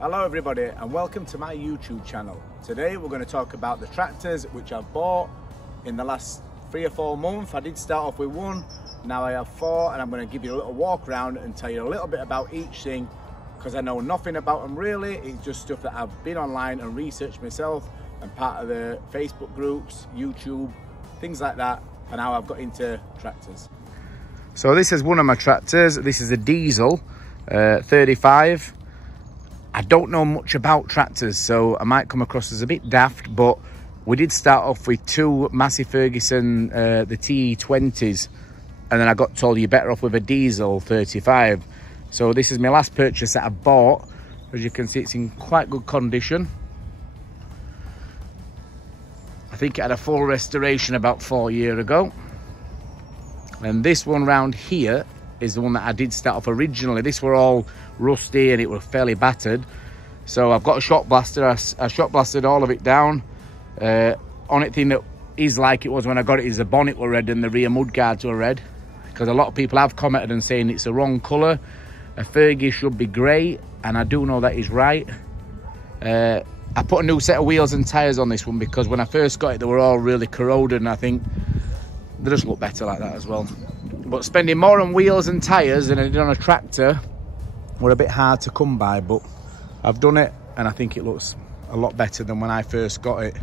Hello everybody and welcome to my YouTube channel. Today we're going to talk about the tractors which I've bought in the last 3 or 4 months. I did start off with one, now I have 4, and I'm going to give you a little walk around and tell you a little bit about each thing because I know nothing about them really. It's just stuff that I've been online and researched myself and part of the Facebook groups, YouTube, things like that, and how I've got into tractors. So this is one of my tractors. This is a diesel 35. I don't know much about tractors, so I might come across as a bit daft, but we did start off with 2 Massey Ferguson, the TE20s, and then I got told you're better off with a diesel 35. So this is my last purchase that I bought. As you can see, it's in quite good condition. I think it had a full restoration about 4 years ago. And this one round here is the one that I did start off originally. This were all rusty and it was fairly battered. So I've got a shot blaster. I shot blasted all of it down. Only thing that is like it was when I got it is the bonnet were red and the rear mud guards were red. Because a lot of people have commented and saying it's the wrong colour. A Fergie should be grey, and I do know that is right. I put a new set of wheels and tyres on this one because when I first got it they were all really corroded, and I think they just look better like that as well. But spending more on wheels and tyres than I did on a tractor were a bit hard to come by, but I've done it and I think it looks a lot better than when I first got it.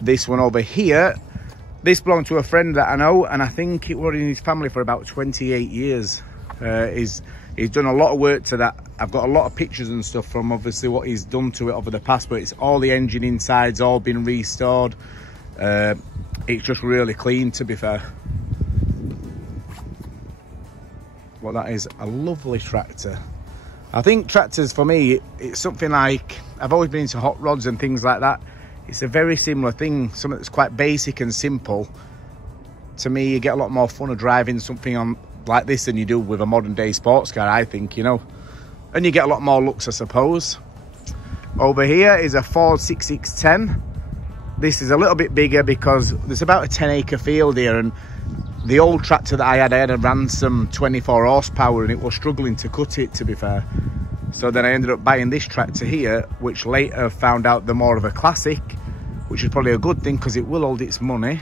This one over here, this belonged to a friend that I know, and I think it was in his family for about 28 years. He's done a lot of work to that. I've got a lot of pictures and stuff from obviously what he's done to it over the past, but it's all the engine inside's all been restored. It's just really clean, to be fair. Well, that is a lovely tractor. I think tractors for me, it's something like, I've always been into hot rods and things like that. It's a very similar thing, something that's quite basic and simple. To me, you get a lot more fun of driving something on like this than you do with a modern day sports car, I think, you know. And you get a lot more looks, I suppose. Over here is a Ford 6610. This is a little bit bigger because there's about a 10-acre field here, and the old tractor that I had a Ransom 24 horsepower and it was struggling to cut it, to be fair. So then I ended up buying this tractor here, which later found out they're more of a classic, which is probably a good thing because it will hold its money.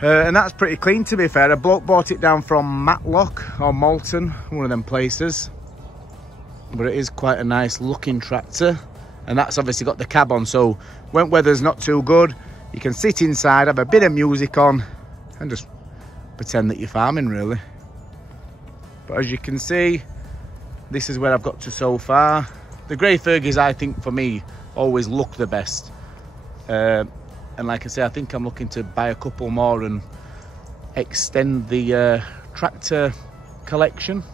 And that's pretty clean, to be fair. A bloke bought it down from Matlock or Malton, one of them places. But it is quite a nice looking tractor. And that's obviously got the cab on, so when weather's not too good, you can sit inside, have a bit of music on, and just pretend that you're farming, really. But as you can see, this is where I've got to so far. The grey Fergies, I think, for me, always look the best. And like I say, I think I'm looking to buy a couple more and extend the tractor collection.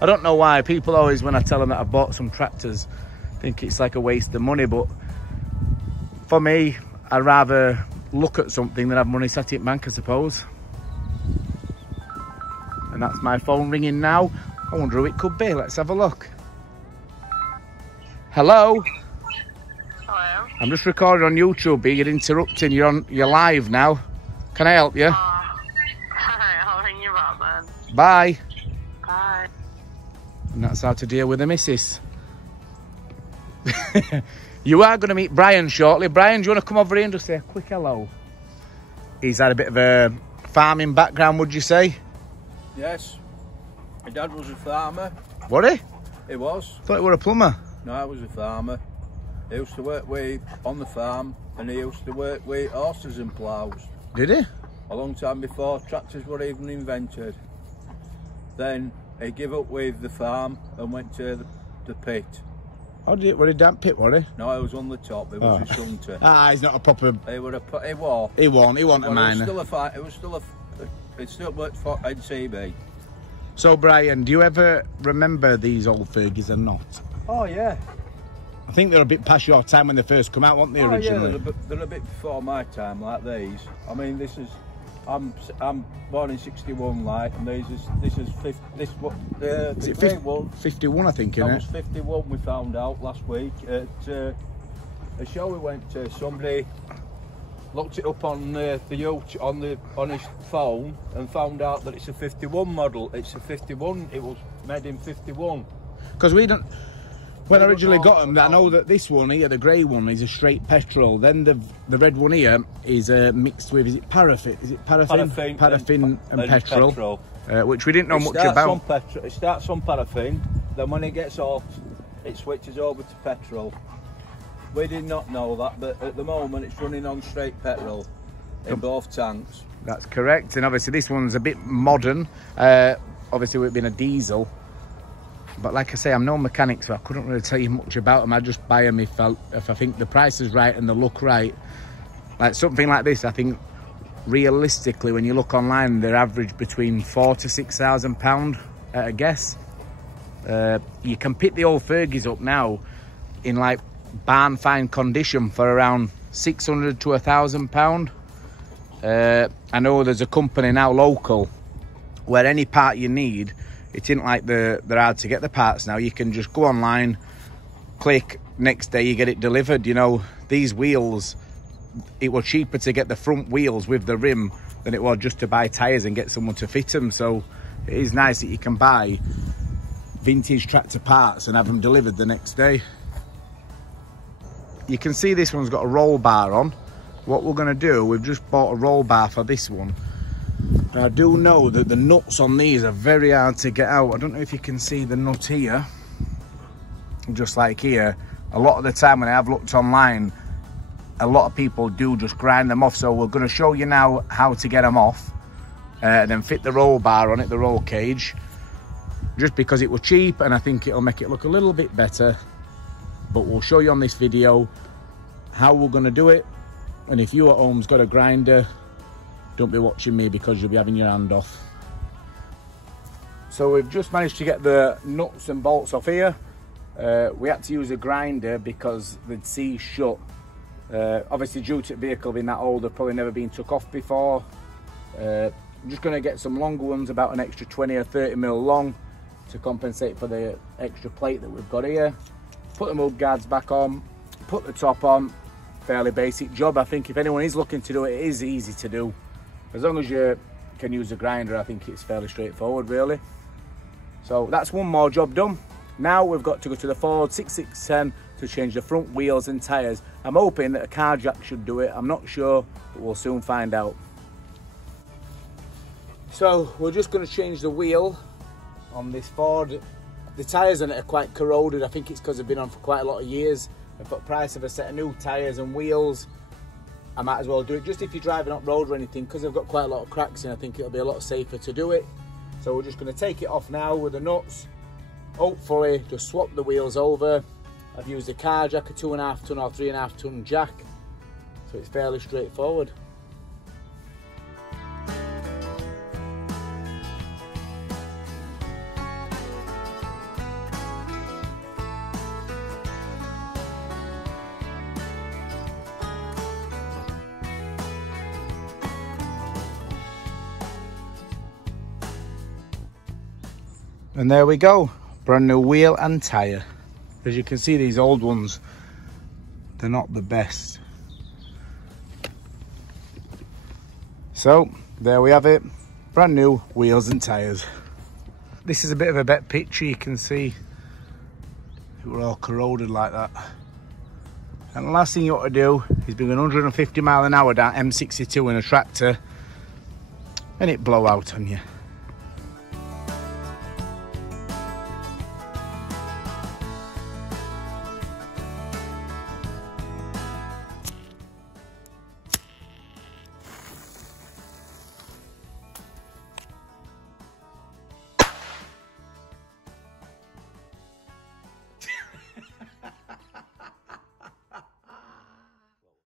I don't know why people always, when I tell them that I've bought some tractors, think it's like a waste of money, but for me, I'd rather look at something than have money sat in bank, I suppose. And that's my phone ringing now. I wonder who it could be. Let's have a look. Hello? Hello? I'm just recording on YouTube. You're interrupting. You're live now. Can I help you? Alright, I'll ring you back then. Bye. Bye. And that's how to deal with a missus. You are going to meet Brian shortly. Brian, do you want to come over here and just say a quick hello? He's had a bit of a farming background, would you say? Yes. My dad was a farmer. Was he? He was. Thought he were a plumber. No, I was a farmer. He used to work with on the farm, and he used to work with horses and ploughs. Did he? A long time before tractors were even invented. Then he gave up with the farm and went to the pit. Oh, were he damp pit, were he? No, I was on the top. He was a shunter. Ah, he's not a proper... He was a... He was. He wasn't a miner. It still worked for NCB. So, Brian, do you ever remember these old Fergies or not? Oh, yeah. I think they're a bit past your time when they first come out, weren't they, originally? Yeah, they're a bit before my time, like these. I mean, this is... I'm born in '61, like, and this is 50. This what the Is it grey one. 51, I think, isn't it? That was 51. We found out last week at a show we went to. Somebody looked it up on the YouTube on his phone and found out that it's a 51 model. It's a 51. It was made in 51. Because we don't. When I originally got them, I know that this one here, the grey one, is a straight petrol. Then the red one here is mixed with, is it paraffin? Is it paraffin? Paraffin and petrol. Which we didn't know much about. It starts on paraffin, then when it gets hot, it switches over to petrol. We did not know that, but at the moment it's running on straight petrol in both tanks. That's correct, and obviously this one's a bit modern. Obviously with it being a diesel. But like I say, I'm no mechanic, so I couldn't really tell you much about them. I just buy them if I think the price is right and the look right. Like something like this, I think realistically, when you look online, they're average between £4,000 to £6,000 at a guess. You can pick the old Fergies up now in like barn fine condition for around £600 to £1,000. I know there's a company now local where any part you need, it isn't like they're hard to get the parts now. You can just go online, click, next day you get it delivered. You know, these wheels, it was cheaper to get the front wheels with the rim than it was just to buy tyres and get someone to fit them. So it is nice that you can buy vintage tractor parts and have them delivered the next day. You can see this one's got a roll bar on. What we're going to do, we've just bought a roll bar for this one. I do know that the nuts on these are very hard to get out. I don't know if you can see the nut here. Just like here, a lot of the time when I have looked online, a lot of people do just grind them off. So we're going to show you now how to get them off. And then fit the roll bar on it, the roll cage. Just because it was cheap, and I think it'll make it look a little bit better. But we'll show you on this video how we're going to do it. And if you at home's got a grinder, don't be watching me because you'll be having your hand off. So we've just managed to get the nuts and bolts off here. We had to use a grinder because they'd seized shut. Obviously due to the vehicle being that old, they've probably never been took off before. I'm just going to get some longer ones, about an extra 20 or 30 mil long, to compensate for the extra plate that we've got here. Put the mud guards back on, put the top on. Fairly basic job. I think if anyone is looking to do it, it is easy to do. As long as you can use a grinder, I think it's fairly straightforward, really. So that's one more job done. Now we've got to go to the Ford 6610 to change the front wheels and tyres. I'm hoping that a car jack should do it. I'm not sure, but we'll soon find out. So we're just going to change the wheel on this Ford. The tyres on it are quite corroded. I think it's because they've been on for quite a lot of years. I've got the price of a set of new tyres and wheels. I might as well do it just if you're driving up road or anything, because I've got quite a lot of cracks and I think it'll be a lot safer to do it. So we're just going to take it off now with the nuts. Hopefully just swap the wheels over. I've used a car jack, a 2.5 ton or 3.5 ton jack, so it's fairly straightforward. And there we go, brand new wheel and tyre. As you can see, these old ones, they're not the best. So there we have it, brand new wheels and tyres. This is a bit of a better picture. You can see they were all corroded like that. And the last thing you ought to do is be going 150 mile an hour down M62 in a tractor and it blow out on you.